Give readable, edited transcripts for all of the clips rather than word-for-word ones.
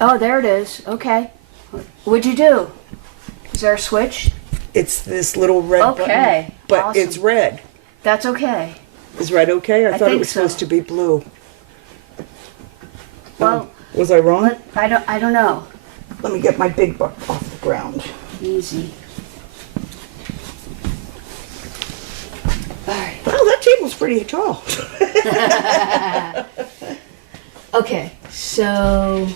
Oh, there it is. Okay. What'd you do? Is there a switch? It's this little red button. Okay. But Awesome. it's red. That's okay. Is red okay? I thought it think was so. supposed to be blue. Well, Was I wrong? I don't know. Let me get my big buck off the ground. Easy. All right. Well, that table's pretty tall. Okay, so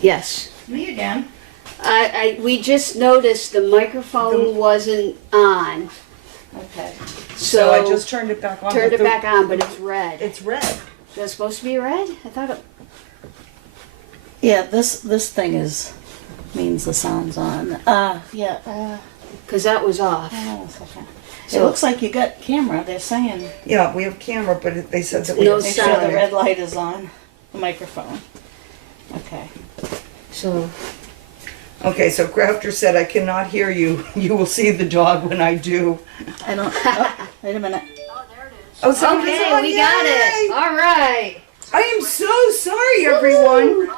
yes. Me again. We just noticed the microphone wasn't on. Okay. So I just turned it back on. turned but it back on, but it's red. It's red. That's supposed to be red? I thought it. Yeah, this thing means the sound's on. Because that was off. Hang on a second. So- It looks like you got camera. They're saying Yeah, we have camera, but they said that we No have make sure sound. the red light is on the microphone. Okay. So, Okay, so Crafter said, I cannot hear you. You will see the dog when I do. I don't. Oh, wait a minute. Oh, somebody's okay, on. we got Yay! it. All right. I am so sorry, everyone.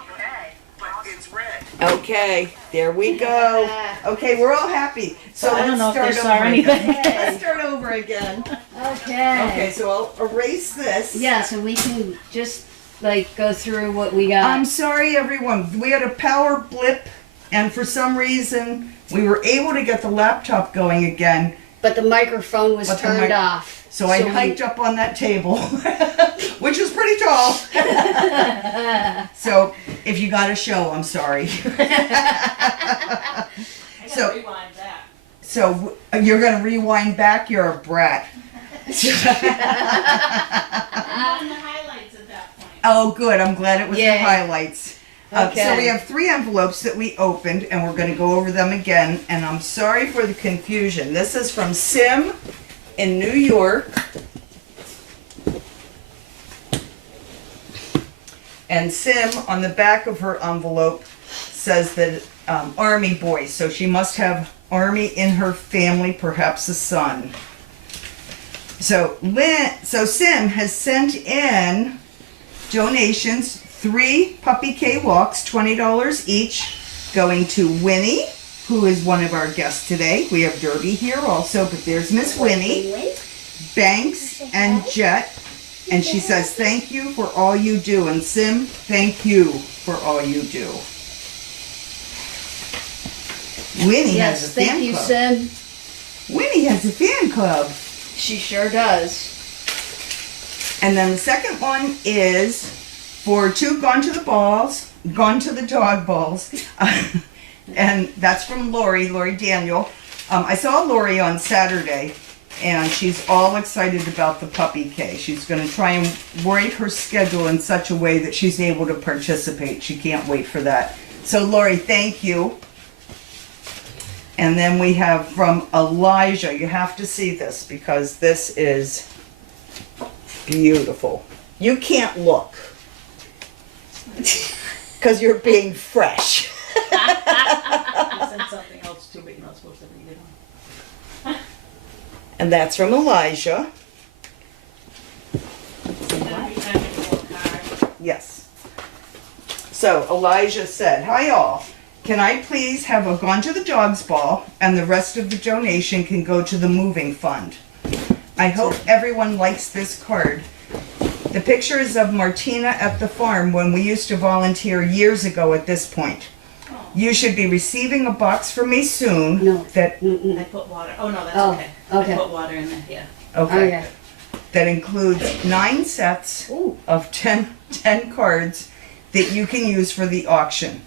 Okay, there we go. Okay, we're all happy. So I don't let's know if start they saw over anything. again. Let's start over again. Okay. Okay, so I'll erase this. Yeah, so we can just like go through what we got. I'm sorry, everyone. We had a power blip, and for some reason, we were able to get the laptop going again. But the microphone was But the turned mic- off. So I hiked up on that table, which is pretty tall. So if you got a show, I'm sorry. So rewind that. So you're gonna rewind back? You're a brat. On the highlights at that point. Oh, good. I'm glad it was Yay. the highlights. Okay. So we have 3 envelopes that we opened, and we're going to go over them again. And I'm sorry for the confusion. This is from Sim in New York. And Sim, on the back of her envelope, says that Army boy. So she must have Army in her family, perhaps a son. So Sim has sent in donations, 3 puppy K-Walks, $20 each, going to Winnie, who is one of our guests today. We have Derby here also, but there's Miss Winnie, Banks, and Jet. And she says, thank you for all you do. And Sim, thank you for all you do. Winnie has a Yes, fan thank you, club. Sim. Winnie has a fan club. She sure does. And then the second one is for 2 Gone to the Dog balls. And that's from Lori Daniel. I saw Lori on Saturday, and she's all excited about the puppy K. She's going to try and write her schedule in such a way that she's able to participate. She can't wait for that. So Lori, thank you. And then we have from Elijah. You have to see this because this is beautiful. You can't look because you're being fresh. I said something else too, but you're not supposed to read it on. And that's from Elijah. Yes. So Elijah said, hi all. Can I please have a Gone to the Dogs ball and the rest of the donation can go to the moving fund. I hope everyone likes this card. The picture is of Martina at the farm when we used to volunteer years ago at this point. You should be receiving a box from me soon. No. That I put water. Oh no, that's Oh, okay. okay. I put water in there. Yeah. okay. Okay. That includes 9 sets Ooh. of 10 cards that you can use for the auction.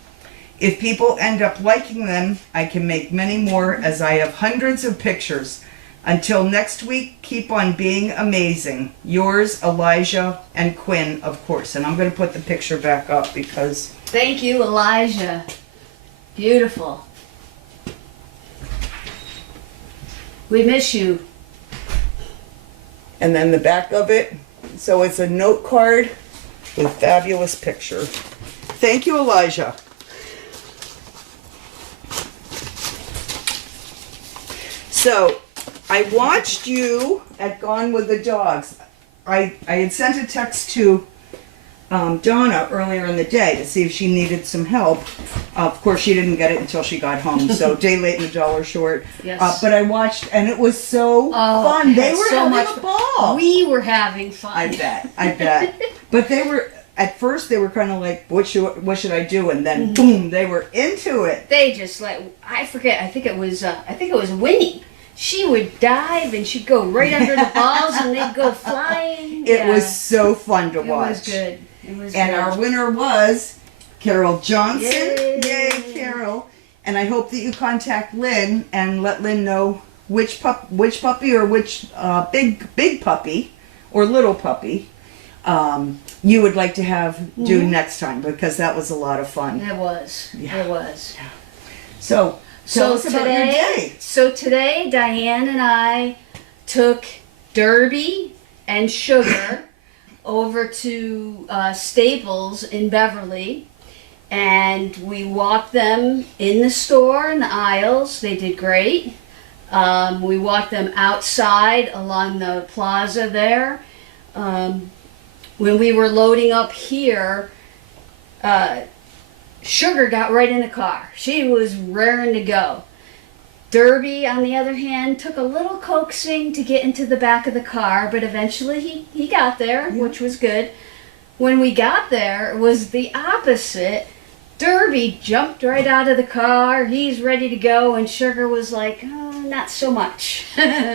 If people end up liking them, I can make many more as I have hundreds of pictures. Until next week, keep on being amazing. Yours, Elijah, and Quinn, of course. And I'm going to put the picture back up because... Thank you, Elijah. Beautiful. We miss you. And then the back of it, so it's a note card with fabulous picture. Thank you, Elijah. So, I watched you at Gone with the Dogs. I had sent a text to Donna earlier in the day to see if she needed some help. Of course, she didn't get it until she got home, so day late and a dollar short. Yes. But I watched, and it was so fun. They were so having much a ball. We were having fun. I bet. But they were, at first, they were kind of like, what should I do? And then, boom, they were into it. They just I forget. I think it was Winnie. She would dive and she'd go right under the balls and they'd go flying. It was so fun to watch. It was good. It was And good. our winner was Carol Johnson. Yay. Yay, Carol. And I hope that you contact Lynn and let Lynn know which puppy or which big puppy or little puppy you would like to have do next time, because that was a lot of fun. It was. Yeah. It was. So tell us about your day. So today, Diane and I took Derby and Sugar over to Staples in Beverly, and we walked them in the store in the aisles. They did great. We walked them outside along the plaza there. When we were loading up here, Sugar got right in the car. She was raring to go. Derby, on the other hand, took a little coaxing to get into the back of the car, but eventually he got there, which was good. When we got there, it was the opposite. Derby jumped right out of the car. He's ready to go, and Sugar was like, oh, not so much.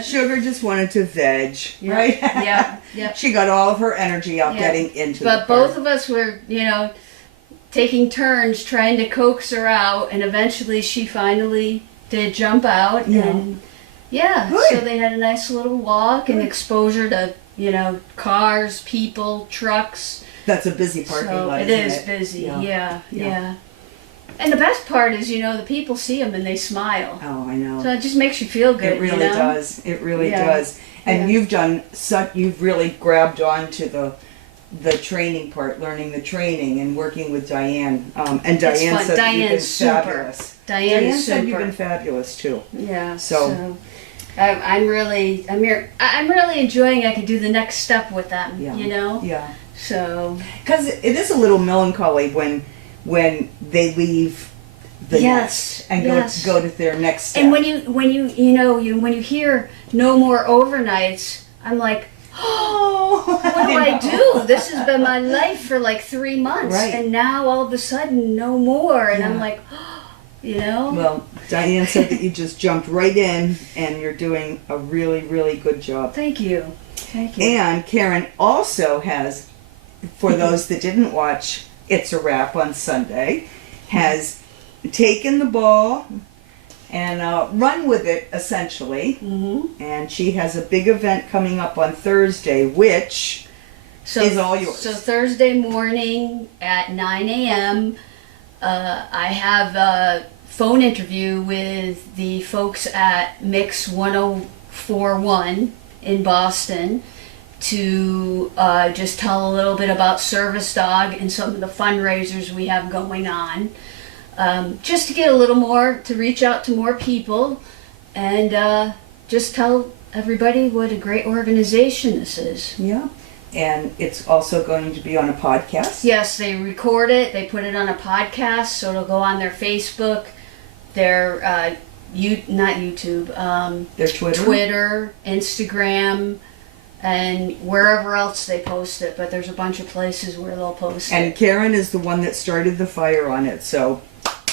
Sugar just wanted to veg, right? Yeah. She got all of her energy out getting into the car. But both of us were, taking turns trying to coax her out, and eventually she finally did jump out. And Good. so they had a nice little walk and exposure to, cars, people, trucks. That's a busy parking So lot, it isn't is it? busy, Yeah. yeah. And the best part is, the people see them and they smile. Oh, I know. So it just makes you feel good. It really does. It really Yeah. does. And Yeah. you've really grabbed on to the training part, learning the training and working with Diane. And Diane fun. said that you've been Diane's super. fabulous. Diane is said super. you've been fabulous too. Yeah. So- I'm really enjoying. I could do the next step with them. Yeah. Yeah. So Because it is a little melancholy when they leave the nest and go to their next step. and when you hear no more overnights, I'm like, oh, what do I do? This has been my life for like 3 months, Right. and now all of a sudden no more, and I'm Yeah. like, Well, Diane said that you just jumped right in, and you're doing a really, really good job. Thank you. And Karen also has, for those that didn't watch It's a Wrap on Sunday, has taken the ball and run with it, essentially. Mm-hmm. And she has a big event coming up on Thursday, which is all yours. So Thursday morning at 9 a.m., I have a phone interview with the folks at Mix 1041 in Boston to just tell a little bit about Service Dog and some of the fundraisers we have going on. Just to get a little more, to reach out to more people and just tell everybody what a great organization this is. Yeah. And it's also going to be on a podcast. Yes, they record it, they put it on a podcast, so it'll go on their Facebook, their not YouTube, Their Twitter. Twitter, Instagram, and wherever else they post it. But there's a bunch of places where they'll post And it. Karen is the one that started the fire on it, so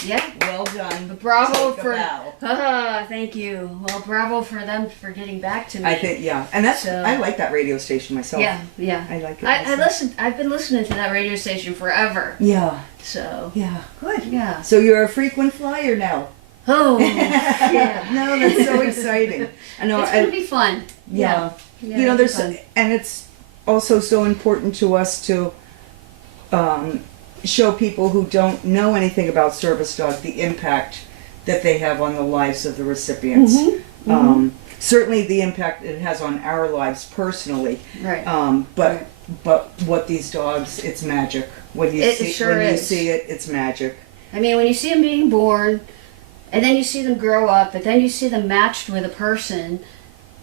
Yeah. well done. Bravo Take a for bow. thank you. Well, bravo for them for getting back to me. I think, yeah. And that's, So- I like that radio station myself. Yeah. I like it. I myself. I've been listening to that radio station forever. Yeah. So Yeah. Good. yeah. So you're a frequent flyer now. Oh yeah. No, that's so exciting. I know. It's gonna be fun. Yeah. Yeah, You know, it'll be there's, fun. and it's also so important to us to show people who don't know anything about Service Dog the impact that they have on the lives of the recipients. Certainly the impact it has on our lives personally. Right. But what these dogs, it's magic. When you It see sure when you is. see it, it's magic. I mean, when you see them being born, and then you see them grow up, but then you see them matched with a person,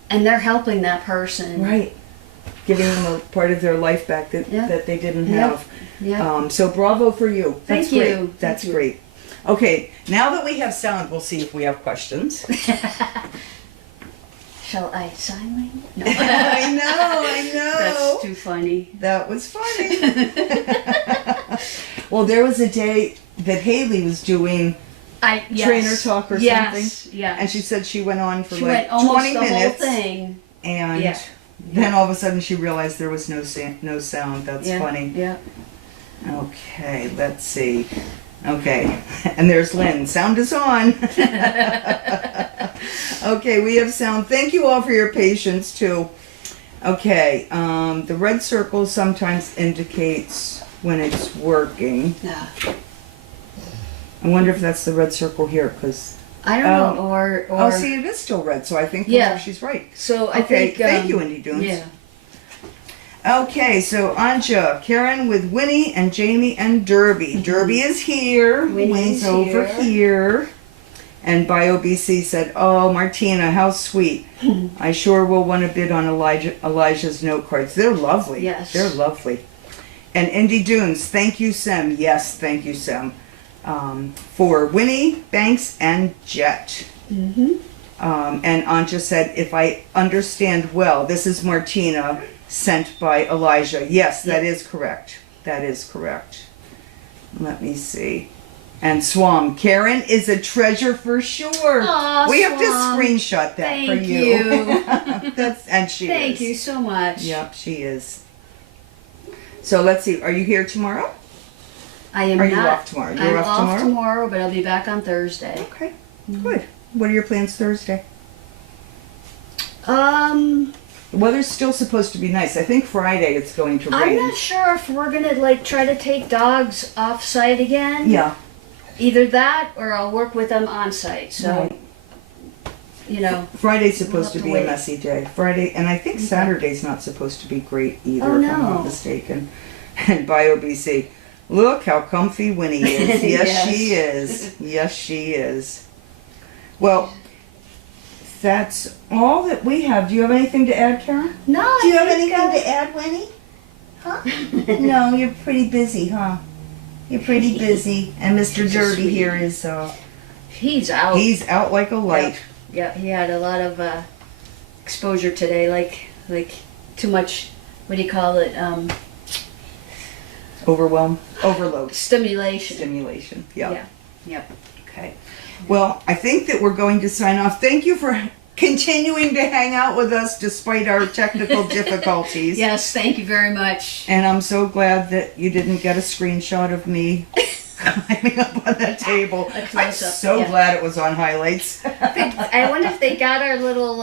and they're helping that person. Right. giving them a part of their life back that, Yeah. that they didn't Yep. have. Yeah. So bravo for you. That's Thank great. you. That's Thank you. great. Okay, now that we have sound, we'll see if we have questions. Shall I sign language? No. I know. That's too funny. That was funny. Well, there was a day that Haley was doing Yes. trainer talk or Yes. Yeah. and she said she went on for She like went almost 20 the minutes. whole thing. And Yeah. then all of a sudden she realized there was no sound. That's Yeah. funny. Yeah. Okay, let's see. Okay, and there's Lynn. Sound is on. Okay, we have sound. Thank you all for your patience too. Okay, the red circle sometimes indicates when it's working. Yeah. I wonder if that's the red circle here, because I don't know. Or oh, see, it is still red, so I think Yeah. she's right. so I Okay, think. thank you, Indy Dunes. Yeah. Okay, so Anja, Karen with Winnie and Jami and Derby. Derby is here. Winnie's Winnie's over here. And BioBC said, "Oh, Martina, how sweet. I sure will want to bid on Elijah's note cards. They're lovely. Yes. They're lovely." And Indy Dunes, thank you, Sem. Yes, thank you, Sem. For Winnie, Banks, and Jet. Mm-hmm. And Anja said, if I understand well, this is Martina sent by Elijah. Yes, that is correct. That is correct. Let me see. And Swam, Karen is a treasure for sure. Aw, we have to Swam. screenshot that Thank for you. and she Thank is. you so much. Yep, she is. So let's see. Are you here tomorrow? I am Are you not. off tomorrow? You're I'm off tomorrow? but I'll be back on Thursday. Okay, good. What are your plans Thursday? The weather's still supposed to be nice. I think Friday it's going to I'm rain. not sure if we're gonna try to take dogs off site again. Yeah. Either that or I'll work with them on site. So, Right. you know. Friday's We'll supposed have to to be a wait. messy day. Friday, and I think Saturday's not supposed to be great either, Oh, if I'm no. not mistaken. And BioBC, look how comfy Winnie is. Yes, Yes. she is. Yes, she is. Well, that's all that we have. Do you have anything to add, Karen? No. Do you have anything to add, Winnie? Huh? No, you're pretty busy, huh? You're pretty busy. And Mr. He's a Derby sweetie. here is, He's out. he's out like a light. Yeah, he had a lot of exposure today, like too much. What do you call it? Overload. Stimulation. Stimulation. Yeah. Yeah. Yep. Okay. Well, I think that we're going to sign off. Thank you for continuing to hang out with us despite our technical difficulties. Yes. Thank you very much. And I'm so glad that you didn't get a screenshot of me climbing up on that table. A I'm close-up, so yeah. glad it was on highlights. I wonder if they got our little.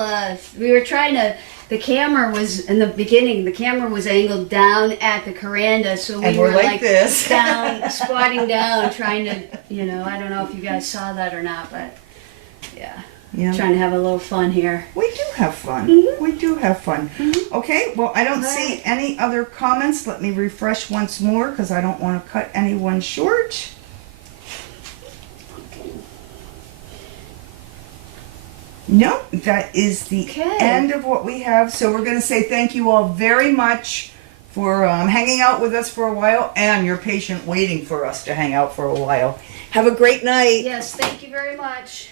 We were trying to. The camera was in the beginning. The camera was angled down at the veranda, so we And were we're like this. down, squatting down, trying to. I don't know if you guys saw that or not, but yeah, Yeah. trying to have a little fun here. We do have fun. Mhm. We do have fun. Okay, well, I don't see Alright. any other comments. Let me refresh once more because I don't want to cut anyone short. No, that is the Okay. end of what we have. So we're going to say thank you all very much for hanging out with us for a while and your patient waiting for us to hang out for a while. Have a great night. Yes, thank you very much.